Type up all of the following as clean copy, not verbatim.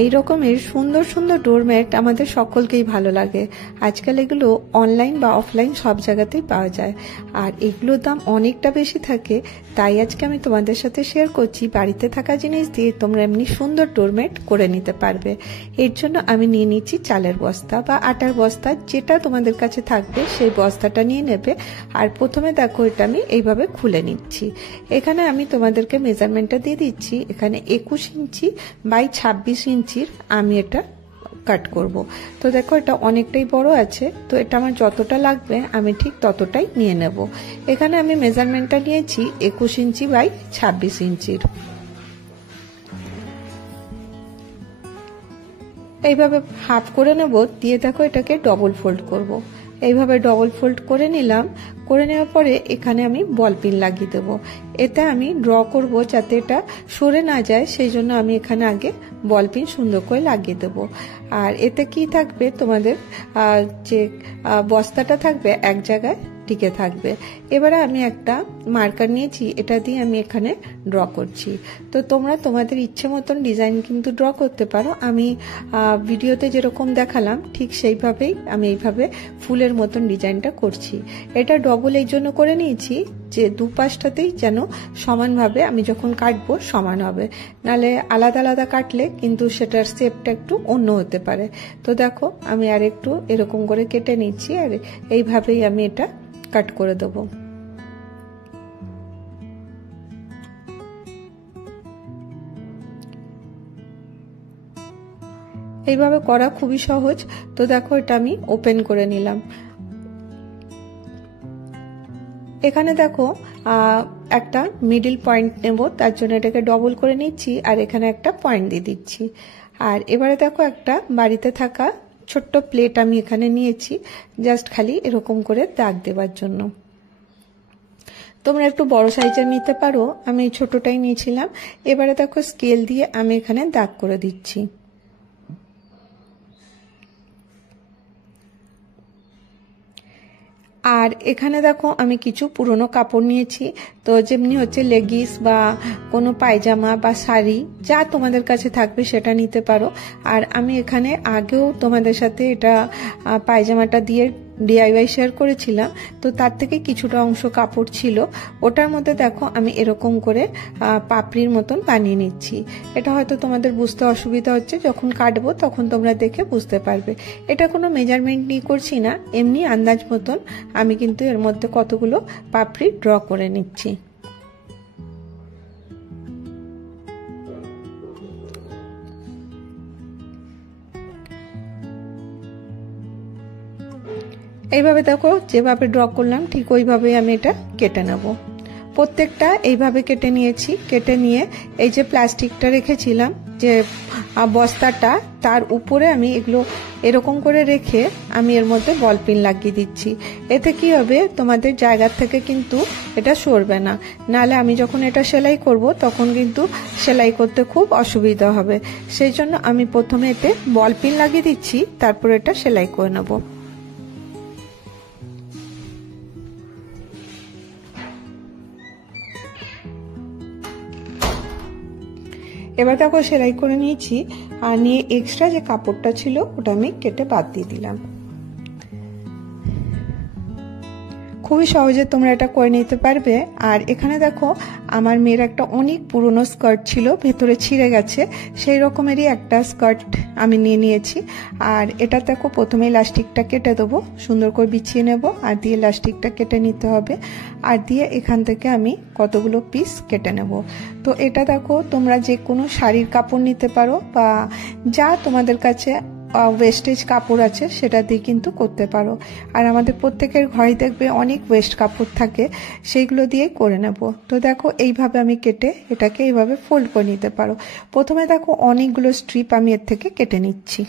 এই রকমের সুন্দর সুন্দর ডোরম্যাট আমাদের সকলকেই ভালো লাগে। আজকাল এগুলো অনলাইন বা অফলাইন সব জায়গাতেই পাওয়া যায়, আর এগুলোর দাম অনেকটা বেশি থাকে। তাই আজকে আমি তোমাদের সাথে শেয়ার করছি বাড়িতে থাকা জিনিস দিয়ে তোমরা এমনি সুন্দর ডোরম্যাট করে নিতে পারবে। এর জন্য আমি নিয়ে নিচ্ছি চালের বস্তা বা আটার বস্তা, যেটা তোমাদের কাছে থাকবে সেই বস্তাটা নিয়ে নেবে। আর প্রথমে দেখো এটা আমি এইভাবে খুলে নিচ্ছি। এখানে আমি তোমাদেরকে মেজারমেন্টটা দিয়ে দিচ্ছি। এখানে 21 ইঞ্চি বাই 26 ইঞ্চির আমি এটা কাট করব। তো দেখো এটা অনেকটাই বড় আছে, তো এটা আমার যতটা লাগবে আমি ঠিক ততটাই নিয়ে নেব। এখানে আমি মেজারমেন্টটা নিয়েছি 21 ইঞ্চি বাই 26 ইঞ্চির। এইভাবে হাফ করে নেব, দিয়ে দেখো এটাকে ডবল ফোল্ড করব। এইভাবে ডবল ফোল্ড করে নিলাম। করে নেওয়ার পরে এখানে আমি বল পিন লাগিয়ে দেব। এতে আমি ড্র করব যাতে এটা সরে না যায়, সেই জন্য আমি এখানে আগে বল পিন সুন্দর করে লাগিয়ে দেব। আর এতে কি থাকবে, তোমাদের যে বস্তাটা থাকবে এক জায়গায় টিকে থাকবে। এবারে আমি একটা মার্কার নিয়েছি, এটা দিয়ে আমি এখানে ড্র করছি। তো তোমরা তোমাদের ইচ্ছে মতন ডিজাইন কিন্তু ড্র করতে পারো। আমি ভিডিওতে যেরকম দেখালাম ঠিক সেইভাবেই আমি এইভাবে ফুলের মতন ডিজাইনটা করছি। এটা ডবল এই জন্য করে নিয়েছি যে দুপাশটাতেই যেন সমানভাবে আমি যখন কাটবো সমান হবে, নালে আলাদা আলাদা কাটলে কিন্তু সেটার শেপটা একটু অন্য হতে পারে। তো দেখো আমি আর একটু এরকম করে কেটে নিচ্ছি, আর এইভাবেই আমি এটা কাট করে দেবো। এইভাবে করা খুবই সহজ। তো দেখো এটা আমি ওপেন করে নিলাম। এখানে দেখো একটা মিডল পয়েন্ট নেব, তার জন্য এটাকে ডবল করে নিচ্ছি আর এখানে একটা পয়েন্ট দিয়ে দিচ্ছি। আর এবারে দেখো একটা বাড়িতে থাকা ছোট্ট প্লেট আমি এখানে নিয়েছি, জাস্ট খালি এরকম করে দাগ দেওয়ার জন্য। তোমরা একটু বড় সাইজের নিতে পারো, আমি এই ছোটটাই নিয়েছিলাম। এবারে দেখো স্কেল দিয়ে আমি এখানে দাগ করে দিচ্ছি। আর এখানে দেখো আমি কিছু পুরনো কাপড় নিয়েছি, তো যেমনি হচ্ছে লেগিস বা কোনো পায়জামা বা শাড়ি যা তোমাদের কাছে থাকবে সেটা নিতে পারো। আর আমি এখানে আগেও তোমাদের সাথে এটা পায়জামাটা দিয়ে ডিআইওয়াই শেয়ার করেছিলাম, তো তার থেকে কিছুটা অংশ কাপড় ছিল, ওটার মধ্যে দেখো আমি এরকম করে পাপড়ির মতন বানিয়ে নিচ্ছি। এটা হয়তো তোমাদের বুঝতে অসুবিধা হচ্ছে, যখন কাটবো তখন তোমরা দেখে বুঝতে পারবে। এটা কোনো মেজারমেন্ট নিয়ে করছি না, এমনি আন্দাজ মতন আমি কিন্তু এর মধ্যে কতগুলো পাপড়ি ড্র করে নিচ্ছি। এইভাবে দেখো যেভাবে ড্র করলাম ঠিক ওইভাবেই আমি এটা কেটে নেব। প্রত্যেকটা এইভাবে কেটে নিয়েছি। কেটে নিয়ে এই যে প্লাস্টিকটা রেখেছিলাম যে বস্তাটা, তার উপরে আমি এগুলো এরকম করে রেখে আমি এর মধ্যে বল পিন লাগিয়ে দিচ্ছি। এতে কি হবে, তোমাদের জায়গার থেকে কিন্তু এটা সরবে না, নালে আমি যখন এটা সেলাই করব তখন কিন্তু সেলাই করতে খুব অসুবিধা হবে। সেই জন্য আমি প্রথমে এতে বল পিন লাগিয়ে দিচ্ছি, তারপর এটা সেলাই করে নেব। এবার দেখো সেলাই করে নিয়েছি, আর নিয়ে এক্সট্রা যে কাপড়টা ছিল ওটা আমি কেটে বাদ দিয়ে দিলাম। খুবই সহজে তোমরা এটা করে নিতে পারবে। আর এখানে দেখো আমার মেয়ের একটা অনেক পুরনো স্কার্ট ছিল, ভেতরে ছিঁড়ে গেছে, সেই রকমেরই একটা স্কার্ট আমি নিয়ে নিয়েছি। আর এটা দেখো প্রথমে ইলাস্টিকটা কেটে দেবো, সুন্দর করে বিছিয়ে নেব, আর দিয়ে ইলাস্টিকটা কেটে নিতে হবে। আর দিয়ে এখান থেকে আমি কতগুলো পিস কেটে নেব। তো এটা দেখো তোমরা যে কোনো শাড়ির কাপড় নিতে পারো, বা যা তোমাদের কাছে ওয়েস্টেজ কাপড় আছে সেটা দিয়ে কিন্তু করতে পারো। আর আমাদের প্রত্যেকের ঘরে দেখবে অনেক ওয়েস্ট কাপড় থাকে, সেইগুলো দিয়ে করে নেব। তো দেখো এইভাবে আমি কেটে এটাকে এইভাবে ফোল্ড করে নিতে পারো। প্রথমে দেখো অনেকগুলো স্ট্রিপ আমি এর থেকে কেটে নিচ্ছি।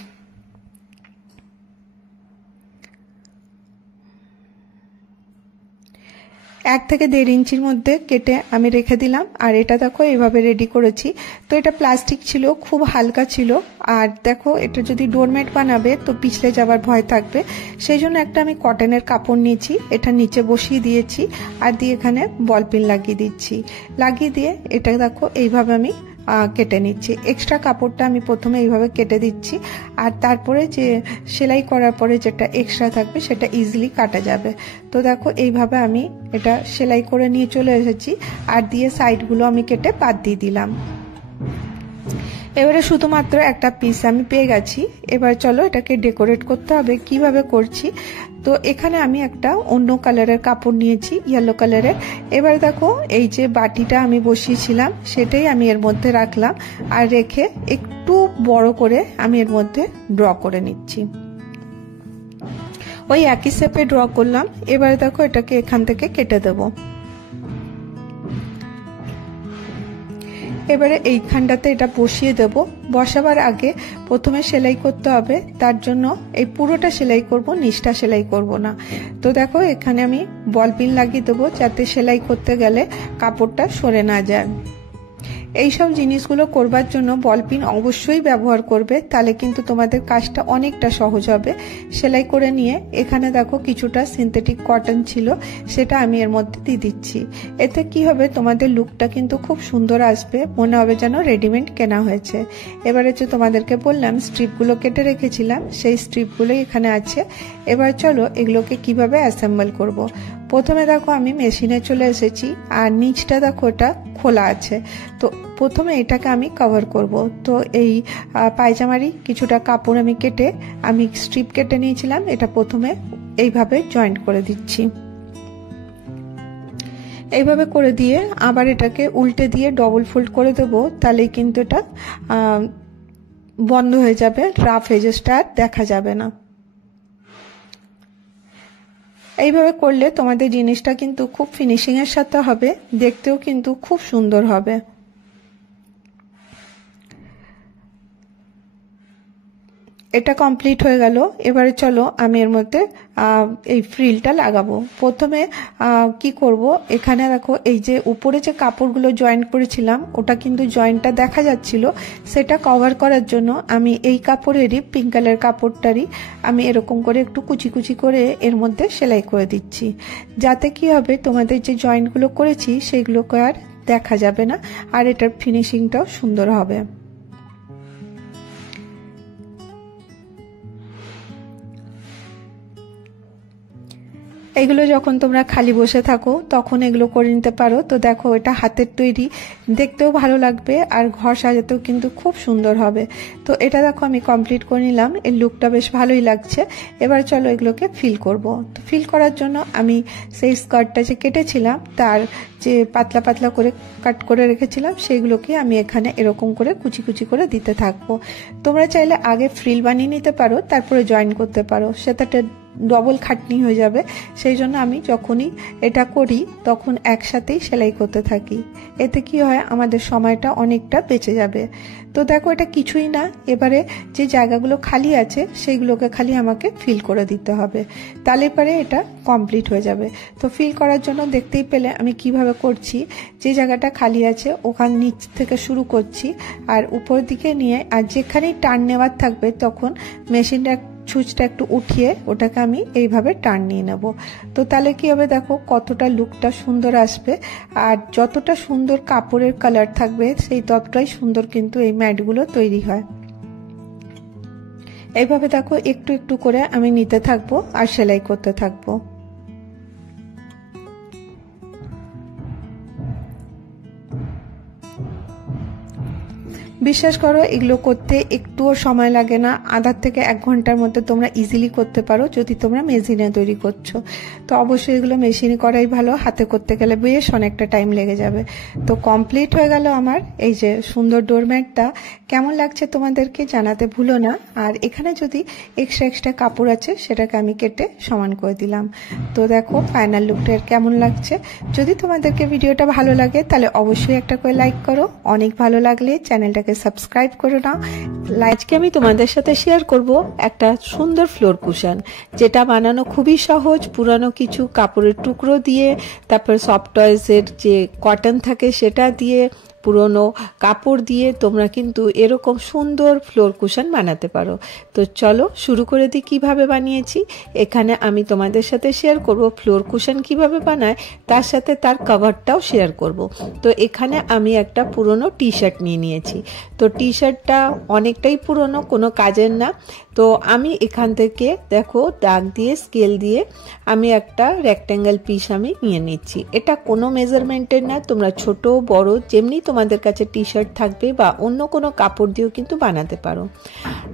1 থেকে 1.5 ইঞ্চির মধ্যে কেটে আমি রেখে দিলাম। আর এটা দেখো এইভাবে রেডি করেছি। তো এটা প্লাস্টিক ছিল, খুব হালকা ছিল। আর দেখো এটা যদি ডোরম্যাট বানাবে তো পিছলে যাবার ভয় থাকবে, সেই জন্য একটা আমি কটনের কাপড় নিয়েছি, এটা নিচে বসিয়ে দিয়েছি আর দিয়ে এখানে বল পিন লাগিয়ে দিচ্ছি। লাগিয়ে দিয়ে এটা দেখো এইভাবে আমি কেটে নিচ্ছি। এক্সট্রা কাপড়টা আমি প্রথমে এইভাবে কেটে দিচ্ছি, আর তারপরে যে সেলাই করার পরে যেটা এক্সট্রা থাকবে সেটা ইজিলি কাটা যাবে। তো দেখো এইভাবে আমি এটা সেলাই করে নিয়ে চলে এসেছি, আর দিয়ে সাইডগুলো আমি কেটে বাদ দিয়ে দিলাম। এবারে শুধুমাত্র একটা পিস আমি পেয়ে গেছি। এবার চলো এটাকে ডেকোরেট করতে হবে। কিভাবে করছি, তো এখানে আমি একটা অন্য কালারের কাপড় নিয়েছি, ইয়েলো কালারের। এবার দেখো এই যে বাটিটা আমি বসিয়েছিলাম সেটাই আমি এর মধ্যে রাখলাম, আর রেখে একটু বড় করে আমি এর মধ্যে ড্র করে নিচ্ছি। ওই একই শেপে ড্র করলাম। এবার দেখো এটাকে এখান থেকে কেটে দেবো। এবারে এইখানটাতে এটা বসিয়ে দেব। বসাবার আগে প্রথমে সেলাই করতে হবে, তার জন্য এই পুরোটা সেলাই করব, নিচটা সেলাই করব না। তো দেখো এখানে আমি বল পিন লাগিয়ে দেবো যাতে সেলাই করতে গেলে কাপড়টা সরে না যায়। এইসব জিনিসগুলো করবার জন্য বল পিন অবশ্যই ব্যবহার করবে, তাহলে কিন্তু তোমাদের কাজটা অনেকটা সহজ হবে। সেলাই করে নিয়ে এখানে দেখো কিছুটা সিনথেটিক কটন ছিল, সেটা আমি এর মধ্যে দিয়ে দিচ্ছি। এতে কি হবে, তোমাদের লুকটা কিন্তু খুব সুন্দর আসবে, মনে হবে যেন রেডিমেড কেনা হয়েছে। এবারে যে তোমাদেরকে বললাম স্ট্রিপগুলো কেটে রেখেছিলাম, সেই স্ট্রিপগুলোই এখানে আছে। এবার চলো এগুলোকে কিভাবে অ্যাসেম্বল করব। প্রথমে দেখো আমি মেশিনে চলে এসেছি, আর নিচটা দেখো এটা খোলা আছে। তো প্রথমে এটাকে আমি কভার করব। তো এই পায়জামারই কিছুটা কাপড় আমি কেটে আমি স্ট্রিপ কেটে নিয়েছিলাম, এটা প্রথমে এইভাবে জয়েন্ট করে দিচ্ছি। এইভাবে করে দিয়ে আবার এটাকে উল্টে দিয়ে ডবল ফোল্ড করে দেবো, তাহলেই কিন্তু এটা বন্ধ হয়ে যাবে, রাফ এজেসটা আর দেখা যাবে না। এইভাবে করলে তোমাদের জিনিসটা কিন্তু খুব ফিনিশিং এর সাথে হবে, দেখতেও কিন্তু খুব সুন্দর হবে। এটা কমপ্লিট হয়ে গেল। এবারে চলো আমি এর মধ্যে এই ফ্রিলটা লাগাবো। প্রথমে কি করব, এখানে দেখো এই যে উপরে যে কাপড়গুলো জয়েন্ট করেছিলাম ওটা কিন্তু জয়েন্টটা দেখা যাচ্ছিল, সেটা কভার করার জন্য আমি এই কাপড়েরই পিঙ্ক কালার কাপড়টারই আমি এরকম করে একটু কুচি কুচি করে এর মধ্যে সেলাই করে দিচ্ছি, যাতে কি হবে তোমাদের যে জয়েন্টগুলো করেছি সেগুলোকে আর দেখা যাবে না, আর এটার ফিনিশিংটাও সুন্দর হবে। এগুলো যখন তোমরা খালি বসে থাকো তখন এগুলো করে নিতে পারো। তো দেখো এটা হাতের তৈরি, দেখতেও ভালো লাগবে আর ঘর সাজাতেও কিন্তু খুব সুন্দর হবে। তো এটা দেখো আমি কমপ্লিট করে নিলাম, এর লুকটা বেশ ভালোই লাগছে। এবার চলো এগুলোকে ফিল করব। তো ফিল করার জন্য আমি সেই স্কার্টটা যে কেটেছিলাম তার যে পাতলা পাতলা করে কাট করে রেখেছিলাম সেইগুলোকে আমি এখানে এরকম করে কুচি কুচি করে দিতে থাকবো। তোমরা চাইলে আগে ফ্রিল বানিয়ে নিতে পারো, তারপরে জয়েন করতে পারো, সেটা ডবল খাটনি হয়ে যাবে। সেই জন্য আমি যখনই এটা করি তখন একসাথেই সেলাই করতে থাকি, এতে কি হয় আমাদের সময়টা অনেকটা বেঁচে যাবে। তো দেখো এটা কিছুই না, এবারে যে জায়গাগুলো খালি আছে সেইগুলোকে খালি আমাকে ফিল করে দিতে হবে, তাহলে পরে এটা কমপ্লিট হয়ে যাবে। তো ফিল করার জন্য দেখতেই পেলে আমি কিভাবে করছি, যে জায়গাটা খালি আছে ওখান নিচ থেকে শুরু করছি আর উপর দিকে নিয়ে, আর যেখানেই টার্ন নেওয়ার থাকবে তখন মেশিনটা ছুঁচটা একটু উঠিয়ে ওটাকে আমি এইভাবে টার্ন নিয়ে নেব। তো তাহলে কি হবে দেখো কতটা লুকটা সুন্দর আসবে, আর যতটা সুন্দর কাপড়ের কালার থাকবে সেই ততটাই সুন্দর কিন্তু এই ম্যাটগুলো তৈরি হয়। এইভাবে দেখো একটু একটু করে আমি নিতে থাকবো আর সেলাই করতে থাকবো। বিশ্বাস করো এগুলো করতে একটুও সময় লাগে না, আধা থেকে 1 ঘন্টার মধ্যে তোমরা ইজিলি করতে পারো যদি তোমরা মেশিনে তৈরি করছো। তো অবশ্যই এগুলো মেশিনে করাই ভালো, হাতে করতে গেলে বেশ অনেকটা টাইম লেগে যাবে। তো কমপ্লিট হয়ে গেল আমার এই যে সুন্দর ডোরম্যাটটা। কেমন লাগছে তোমাদেরকে জানাতে ভুলো না। আর এখানে যদি এক্সট্রা কাপড় আছে সেটাকে আমি কেটে সমান করে দিলাম। তো দেখো ফাইনাল লুকটা কেমন লাগছে। যদি তোমাদেরকে ভিডিওটা ভালো লাগে তাহলে অবশ্যই একটা করে লাইক করো, অনেক ভালো লাগলে চ্যানেলটাকে সাবস্ক্রাইব করে নাও। আজকে আমি তোমাদের সাথে শেয়ার করব একটা সুন্দর ফ্লোর কুশন, যেটা বানানো খুবই সহজ। পুরানো কিছু কাপড়ের টুকরো দিয়ে, তারপর সফট টয়েসের যে কটন থাকে সেটা দিয়ে, পুরনো কাপড় দিয়ে তোমরা কিন্তু এরকম সুন্দর ফ্লোর কুশন বানাতে পারো। তো চলো শুরু করে দিই কিভাবে বানিয়েছি। এখানে আমি তোমাদের সাথে শেয়ার করব ফ্লোর কুশন কিভাবে বানায়, তার সাথে তার কভারটাও শেয়ার করব। তো এখানে আমি একটা পুরনো টি শার্ট নিয়ে নিয়েছি। তো টি শার্টটা অনেকটাই পুরনো, কোনো কাজের না। তো আমি এখান থেকে দেখো দাগ দিয়ে স্কেল দিয়ে আমি একটা রেক্ট্যাঙ্গেল পিস আমি নিয়ে নিচ্ছি। এটা কোনো মেজারমেন্টের না, তোমরা ছোট বড় যেমনি তোমাদের কাছে টি শার্ট থাকবে বা অন্য কোনো কাপড় দিয়েও কিন্তু বানাতে পারো।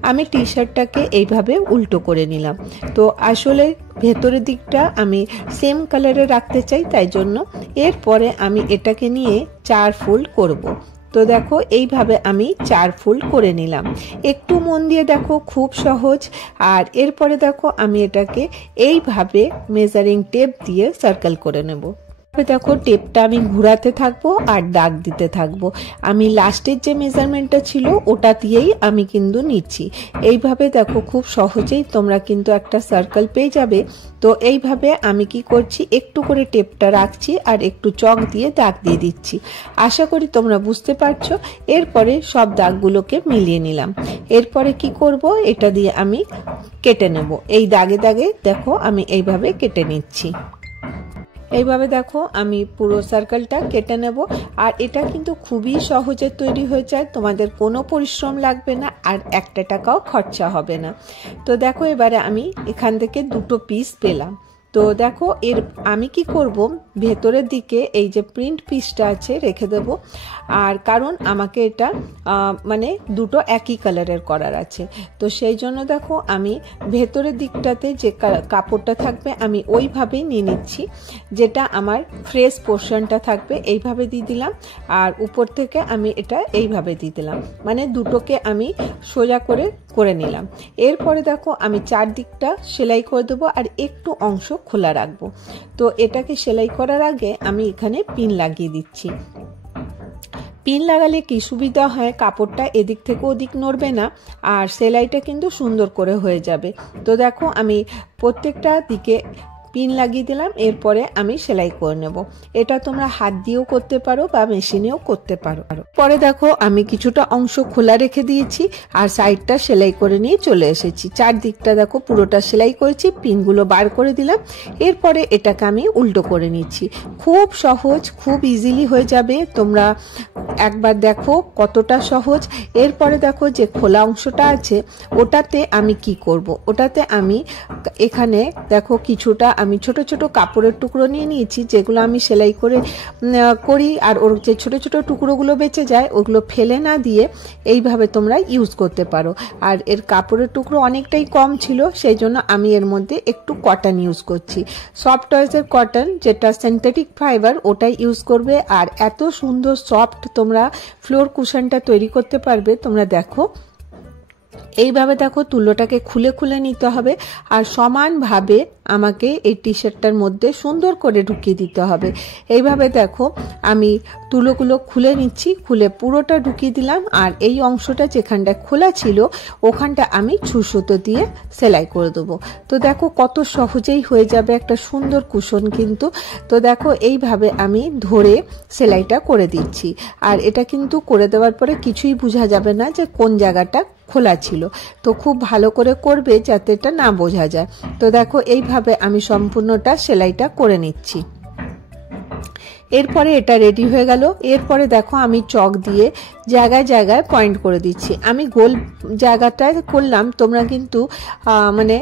আমি টি শার্টটাকে এইভাবে উল্টো করে নিলাম। তো আসলে ভেতরের দিকটা আমি সেম কালারে রাখতে চাই, তাই জন্য এরপরে আমি এটাকে নিয়ে 4 ফোল্ড করব। তো দেখো এইভাবে আমি 4 ফোল্ড করে নিলাম। একটু মন দিয়ে দেখো, খুব সহজ। আর এরপরে দেখো আমি এটাকে এইভাবে মেজারিং টেপ দিয়ে সার্কেল করে নেব। দেখো টেপটা আমি ঘুরাতে থাকবো আর দাগ দিতে থাকবো। আমি লাস্টের যে মেজারমেন্টটা ছিল ওটা দিয়েই আমি কিন্তু নিচ্ছি। এইভাবে দেখো খুব সহজেই তোমরা কিন্তু একটা সার্কেল পেয়ে যাবে। তো এইভাবে আমি কি করছি, একটু করে টেপটা রাখছি আর একটু চক দিয়ে দাগ দিয়ে দিচ্ছি। আশা করি তোমরা বুঝতে পারছো। এরপরে সব দাগগুলোকে মিলিয়ে নিলাম। এরপরে কি করব, এটা দিয়ে আমি কেটে নেব। এই দাগে দাগে দেখো আমি এইভাবে কেটে নিচ্ছি। এইভাবে দেখো আমি পুরো সার্কেলটা কেটে নেব। আর এটা কিন্তু খুবই সহজে তৈরি হয়ে যায়, তোমাদের কোনো পরিশ্রম লাগবে না আর 1 টাকাও খরচা হবে না। তো দেখো এবারে আমি এখান থেকে 2টো পিস পেলাম। তো দেখো আমি কি করব, ভেতরের দিকে এই যে প্রিন্ট পিসটা আছে রেখে দেব। আর কারণ আমাকে এটা মানে দুটো একই কালারের করার আছে, তো সেই জন্য দেখো আমি ভেতরের দিকটাতে যে কাপড়টা থাকবে আমি ওইভাবেই নিয়ে নিচ্ছি। যেটা আমার ফ্রেশ পোর্শনটা থাকবে এইভাবে দিয়ে দিলাম, আর উপর থেকে আমি এটা এইভাবে দিয়ে দিলাম। মানে দুটোকে আমি সোজা করে নিলাম। এরপরে দেখো আমি 4 দিকটা সেলাই করে দেবো আর একটু অংশ খোলা রাখবো। তো এটাকে সেলাই করার আগে আমি এখানে পিন লাগিয়ে দিচ্ছি। পিন লাগালে কি সুবিধা হয়, কাপড়টা এদিক থেকে ওদিক নড়বে না আর সেলাইটা কিন্তু সুন্দর করে হয়ে যাবে। তো দেখো আমি প্রত্যেকটা দিকে পিন লাগিয়ে দিলাম। এরপরে আমি সেলাই করে নেব। এটা তোমরা হাত দিয়েও করতে পারো বা মেশিনেও করতে পারো। পরে দেখো আমি কিছুটা অংশ খোলা রেখে দিয়েছি আর সাইডটা সেলাই করে নিয়ে চলে এসেছি। 4 দিকটা দেখো পুরোটা সেলাই করেছি, পিনগুলো বার করে দিলাম। এরপরে এটাকে আমি উল্টো করে নিচ্ছি। খুব সহজ, খুব ইজিলি হয়ে যাবে। তোমরা একবার দেখো কতটা সহজ। এরপরে দেখো যে খোলা অংশটা আছে ওটাতে আমি কি করব, ওটাতে আমি এখানে দেখো কিছুটা আমি ছোট ছোট কাপড়ের টুকরো নিয়ে নিয়েছি, যেগুলো আমি সেলাই করি। আর ওর যে ছোট ছোট টুকরোগুলো বেঁচে যায় ওগুলো ফেলে না দিয়ে এইভাবে তোমরা ইউজ করতে পারো। আর এর কাপড়ের টুকরো অনেকটাই কম ছিল, সেই জন্য আমি এর মধ্যে একটু কটন ইউজ করছি। সফট টয়েসের কটন, যেটা সিনথেটিক ফাইবার, ওটাই ইউজ করবে। আর এত সুন্দর সফট তোমরা ফ্লোর কুশনটা তৈরি করতে পারবে। তোমরা দেখো এইভাবে দেখো তুলোটাকে খুলে খুলে নিতে হবে আর সমানভাবে আমাকে এই টি শার্টটার মধ্যে সুন্দর করে ঢুকিয়ে দিতে হবে। এইভাবে দেখো আমি তুলোগুলো খুলে নিচ্ছি, খুলে পুরোটা ঢুকিয়ে দিলাম। আর এই অংশটা যেখানটা খোলা ছিল ওখানটা আমি সুতো দিয়ে সেলাই করে দেবো। তো দেখো কত সহজেই হয়ে যাবে একটা সুন্দর কুশন কিন্তু। তো দেখো এইভাবে আমি ধরে সেলাইটা করে দিচ্ছি। আর এটা কিন্তু করে দেওয়ার পরে কিছুই বোঝা যাবে না যে কোন জায়গাটা খোলা ছিল। তো খুব ভালো করে করবে যাতে এটা না বোঝা যায়। তো দেখো এইভাবে আমি সম্পূর্ণটা সেলাইটা করে নিচ্ছি। এরপরে এটা রেডি হয়ে গেল। এরপরে দেখো আমি চক দিয়ে জায়গায় জায়গায় পয়েন্ট করে দিচ্ছি। আমি গোল জায়গাটায় করলাম, তোমরা কিন্তু মানে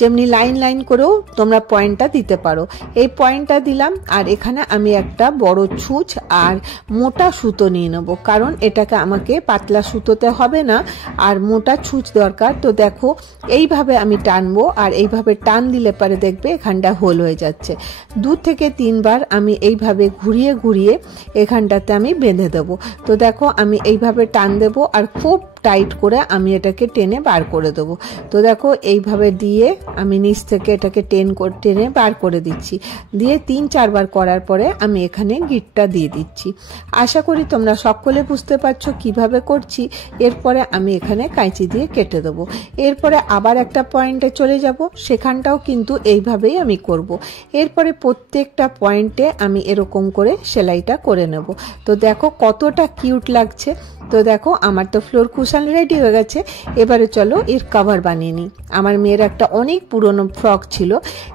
যেমনি লাইন লাইন করেও তোমরা পয়েন্টটা দিতে পারো। এই পয়েন্টটা দিলাম আর এখানে আমি একটা বড় ছুঁচ আর মোটা সুতো নিয়ে নেব, কারণ এটাকে আমাকে পাতলা সুতোতে হবে না আর মোটা ছুঁচ দরকার। তো দেখো এইভাবে আমি টানবো আর এইভাবে টান দিলে পরে দেখবে এখানটা হোল হয়ে যাচ্ছে। 2 থেকে 3 বার আমি এইভাবে ঘুরিয়ে ঘুরিয়ে এখানটাতে আমি বেঁধে দেবো। তো দেখো আমি এইভাবে টান দেব আর খুব টাইট করে আমি এটাকে টেনে বার করে দেবো। তো দেখো এইভাবে দিয়ে আমি নিচ থেকে এটাকে টেনে বার করে দিচ্ছি। দিয়ে 3-4 বার করার পরে আমি এখানে গিঁটটা দিয়ে দিচ্ছি। আশা করি তোমরা সকলে বুঝতে পারছো কিভাবে করছি। এরপরে আমি এখানে কাঁচি দিয়ে কেটে দেবো। এরপরে আবার একটা পয়েন্টে চলে যাব, সেখানটাও কিন্তু এইভাবেই আমি করব। এরপরে প্রত্যেকটা পয়েন্টে আমি এরকম করে সেলাইটা করে নেব। তো দেখো কতটা কিউট লাগছে। তো দেখো আমার তো ফ্লোর কুশন রেডি হয়ে গেছে। এবারে চলো এর কভার বানিয়ে নিই। আমার মেয়ের একটা অনেক পুরনো ফ্রক ছিল,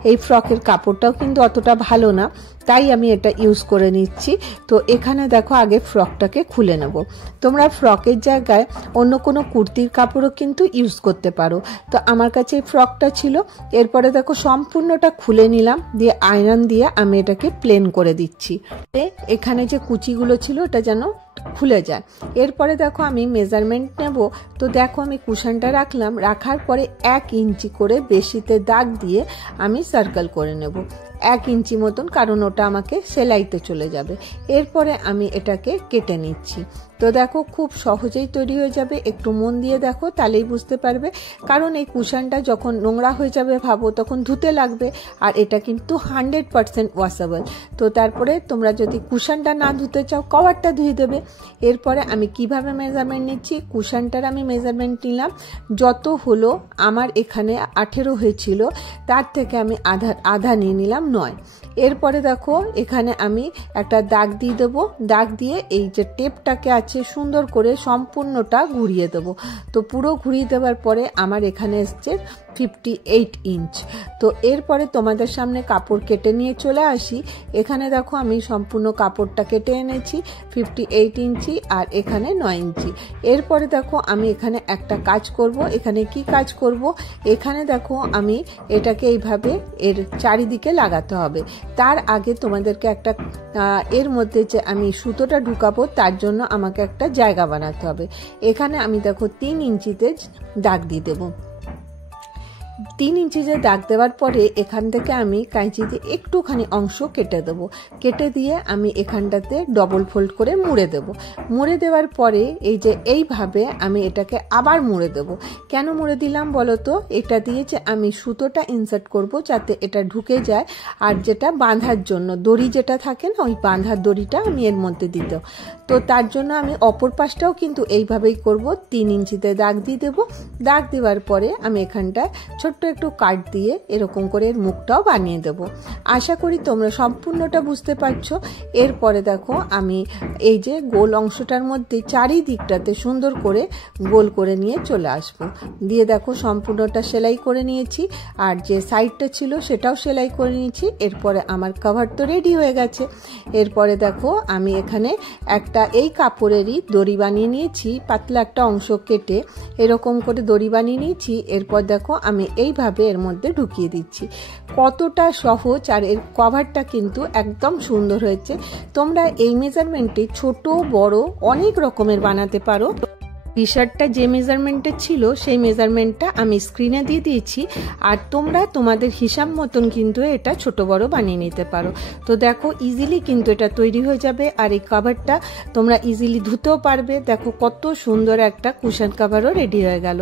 এই ফ্রকের কাপড়টাও কিন্তু অতটা ভালো না, তাই আমি এটা ইউজ করে নিচ্ছি। তো এখানে দেখো আগে ফ্রকটাকে খুলে নেব। তোমরা ফ্রকের জায়গায় অন্য কোনো কুর্তির কাপড়ও কিন্তু ইউজ করতে পারো। তো আমার কাছে এই ফ্রকটা ছিল। এরপরে দেখো সম্পূর্ণটা খুলে নিলাম, দিয়ে আয়রন দিয়ে আমি এটাকে প্লেন করে দিচ্ছি। এখানে যে কুচিগুলো ছিল ওটা যেন খুলে যায়। এরপরে দেখো আমি মেজারমেন্ট নেব। তো দেখো আমি কুশনটা রাখলাম, রাখার পরে 1 ইঞ্চি করে বেশিতে দাগ দিয়ে আমি সার্কেল করে নেব 1 ইঞ্চি মতন, কারণ ওটা আমাকে সেলাইতে চলে যাবে। এরপরে আমি এটাকে কেটে নিচ্ছি। তো দেখো খুব সহজেই তৈরি হয়ে যাবে। একটু মন দিয়ে দেখো তাহলেই বুঝতে পারবে, কারণ এই কুশনটা যখন নোংরা হয়ে যাবে ভাবো তখন ধুতে লাগবে, আর এটা কিন্তু 100% ওয়াশেবল। তো তারপরে তোমরা যদি কুশনটা না ধুতে চাও কভারটা ধুয়ে দেবে। এরপরে আমি কিভাবে মেজারমেন্ট নিচ্ছি, কুশনটার আমি মেজারমেন্ট নিলাম যত হলো, আমার এখানে 18 হয়েছিল, তার থেকে আমি আধা নিয়ে নিলাম 9। এরপরে দেখো এখানে আমি একটা দাগ দিয়ে দেবো। দাগ দিয়ে এই যে টেপটাকে আছে সুন্দর করে সম্পূর্ণটা ঘুরিয়ে দেবো। তো পুরো ঘুরিয়ে দেওয়ার পরে আমার এখানে এসছে 58 ইঞ্চ। তো এরপরে তোমাদের সামনে কাপড় কেটে নিয়ে চলে আসি। এখানে দেখো আমি সম্পূর্ণ কাপড়টা কেটে এনেছি 58 ইঞ্চি আর এখানে 9 ইঞ্চি। এরপরে দেখো আমি এখানে একটা কাজ করব। এখানে কি কাজ করব, এখানে দেখো আমি এটাকে এইভাবে এর চারিদিকে লাগাতে হবে। তার আগে তোমাদেরকে একটা এর মধ্যে যে আমি সুতোটা ঢুকাবো তার জন্য আমাকে একটা জায়গা বানাতে হবে। এখানে আমি দেখো 3 ইঞ্চিতে দাগ দিয়ে দেবো। 3 ইঞ্চিতে দাগ দেওয়ার পরে এখান থেকে আমি কাঁচি দিয়ে একটুখানি অংশ কেটে দেবো। কেটে দিয়ে আমি এখানটাতে ডবল ফোল্ড করে মুড়ে দেব। মুড়ে দেওয়ার পরে এই যে এইভাবে আমি এটাকে আবার মুড়ে দেব। কেন মুড়ে দিলাম বলো তো, এটা দিয়ে যে আমি সুতোটা ইনসার্ট করব যাতে এটা ঢুকে যায়, আর যেটা বাঁধার জন্য দড়ি যেটা থাকে না, ওই বাঁধার দড়িটা আমি এর মধ্যে দিতে। তো তার জন্য আমি অপর পাশটাও কিন্তু এইভাবেই করব। 3 ইঞ্চিতে দাগ দিয়ে দেবো। দাগ দেওয়ার পরে আমি এখানটায় ছোট্ট একটু কাট দিয়ে এরকম করে এর মুখটাও বানিয়ে দেব। আশা করি তোমরা সম্পূর্ণটা বুঝতে পারছো। এরপরে দেখো আমি এই যে গোল অংশটার মধ্যে চারিদিকটাতে সুন্দর করে গোল করে নিয়ে চলে আসবো। দিয়ে দেখো সম্পূর্ণটা সেলাই করে নিয়েছি, আর যে সাইডটা ছিল সেটাও সেলাই করে নিয়েছি। এরপরে আমার কভার তো রেডি হয়ে গেছে। এরপরে দেখো আমি এখানে একটা এই কাপড়েরই দড়ি বানিয়ে নিয়েছি, পাতলা একটা অংশ কেটে এরকম করে দড়ি বানিয়ে নিয়েছি। এরপর দেখো আমি এইভাবে এর মধ্যে ঢুকিয়ে দিচ্ছি। কতটা সহজ, আর এর কভারটা কিন্তু একদম সুন্দর হয়েছে। তোমরা এই মেজারমেন্টে ছোট বড় অনেক রকমের বানাতে পারো। টি শার্টটা যে মেজারমেন্টে ছিল সেই মেজারমেন্টটা আমি স্ক্রিনে দিয়ে দিয়েছি, আর তোমরা তোমাদের হিসাব মতন কিন্তু এটা ছোট বড় বানিয়ে নিতে পারো। তো দেখো ইজিলি কিন্তু এটা তৈরি হয়ে যাবে, আর এই কভারটা তোমরা ইজিলি ধুতেও পারবে। দেখো কত সুন্দর একটা কুশন কভারও রেডি হয়ে গেল।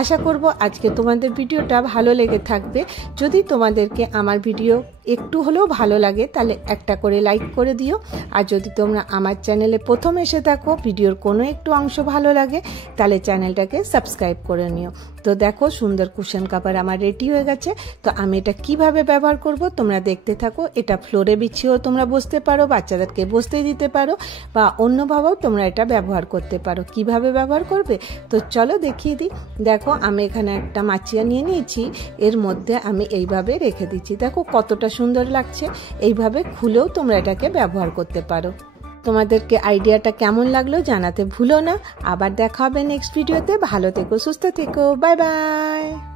আশা করব আজকে তোমাদের ভিডিওটা ভালো লেগে থাকবে। যদি তোমাদেরকে আমার ভিডিও একটু হলেও ভালো লাগে তাহলে একটা করে লাইক করে দিও, আর যদি তোমরা আমার চ্যানেলে প্রথম এসে থাকো, ভিডিওর কোনো একটু অংশ ভালো লাগে তাহলে চ্যানেলটাকে সাবস্ক্রাইব করে নিও। তো দেখো সুন্দর কুশন কভার আমার রেডি হয়ে গেছে। তো আমি এটা কিভাবে ব্যবহার করব তোমরা দেখতে থাকো। এটা ফ্লোরে বিছিয়েও তোমরা বসতে পারো, বাচ্চাদেরকে বসতে দিতে পারো, বা অন্যভাবেও তোমরা এটা ব্যবহার করতে পারো। কিভাবে ব্যবহার করবে তো চলো দেখিয়ে দিই। দেখো আমি এখানে একটা মাচিয়া নিয়ে নিয়েছি, এর মধ্যে আমি এইভাবে রেখে দিচ্ছি। দেখো কতটা সুন্দর লাগছে। এইভাবে খুলেও তোমরা এটাকে ব্যবহার করতে পারো। তোমাদেরকে আইডিয়াটা কেমন লাগলো জানাতে ভুলো না। আবার দেখা হবে নেক্সট ভিডিওতে। ভালো থেকো, সুস্থ থেকো, বাই বাই।